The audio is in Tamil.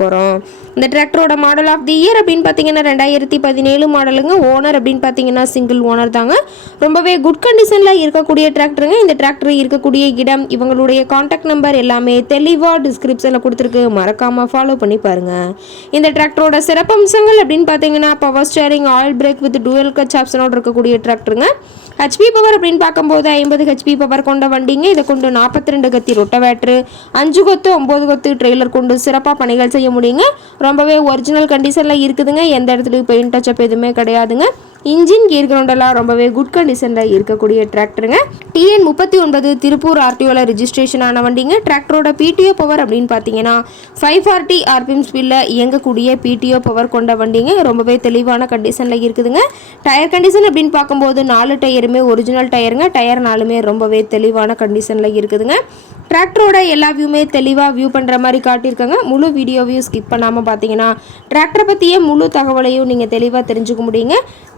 போகிறோம் இந்த டிராக்டரோட மாடல் ஆஃப் தி இயர் அப்படின்னு பார்த்தீங்கன்னா ரெண்டாயிரத்தி பதினேழு மாடலுங்க ஓனர் அப்படின்னு பார்த்தீங்கன்னா சிங்கிள் ஓனர் தாங்க. ரொம்பவே குட் கண்டிஷனில் இருக்கக்கூடிய டிராக்டருங்க. இந்த டிராக்டர் இருக்கக்கூடிய இடம் இவங்களுடைய காண்டாக்ட் நம்பர் எல்லாமே தெளிவாக டிஸ்கிரிப்ஷனில் கொடுத்துருக்கு. மறக்காமல் ஃபாலோ பண்ணி பாருங்க. இந்த டிராக்டரோட சிறப்பம்சங்கள் அப்படின்னு பார்த்தீங்கன்னா power steering oil brake with dual clutch ஆப்ஷனோடு இருக்கக்கூடிய டிராக்டருங்க. ஹெச்பி பவர் அப்படின்னு பார்க்கும்போது ஐம்பது ஹெச்பி பவர் கொண்ட வண்டிங்க. இதை கொண்டு நாற்பத்தி ரெண்டு கத்தி ரொட்டவேட்ரு அஞ்சு கொத்து ஒம்பது கொத்து ட்ரெய்லர் கொண்டு சிறப்பாக பணிகள் செய்ய முடியுங்க. ரொம்பவே ஒரிஜினல் கண்டிஷனில் இருக்குதுங்க. எந்த இடத்துலையும் பெயிண்ட் டச்சப் எதுவுமே கிடையாதுங்க. இன்ஜின் கியர் கிரவுண்டெல்லாம் ரொம்பவே குட் கண்டிஷனில் இருக்கக்கூடிய டிராக்டருங்க டிஎன் முப்பத்தி ஒன்பது திருப்பூர் ஆர்டிஓவில் ரிஜிஸ்ட்ரேஷன் ஆன வண்டிங்க. டிராக்டரோட பிடிஓ பவர் அப்படின்னு பார்த்தீங்கன்னா ஃபைவ் ஃபார்ட்டி ஆர்பிஎம் ஸ்பீடில் இயங்கக்கூடிய பிடிஓ பவர் கொண்ட வண்டிங்க. ரொம்பவே தெளிவான கண்டிஷனில் இருக்குதுங்க. டயர் கண்டிஷன் அப்படின்னு பார்க்கும்போது நாலு டயருமே ஒரிஜினல் டயருங்க டயர் நாலுமே ரொம்பவே தெளிவான கண்டிஷனில் இருக்குதுங்க. டிராக்டரோட எல்லா வியூமே தெளிவாக வியூ பண்ணுற மாதிரி காட்டியிருக்காங்க. முழு வீடியோவையும் ஸ்கிப் பண்ணாமல் பார்த்தீங்கன்னா டிராக்டரை பற்றிய முழு தகவலையும் நீங்கள் தெளிவாக தெரிஞ்சுக்க முடியுங்க.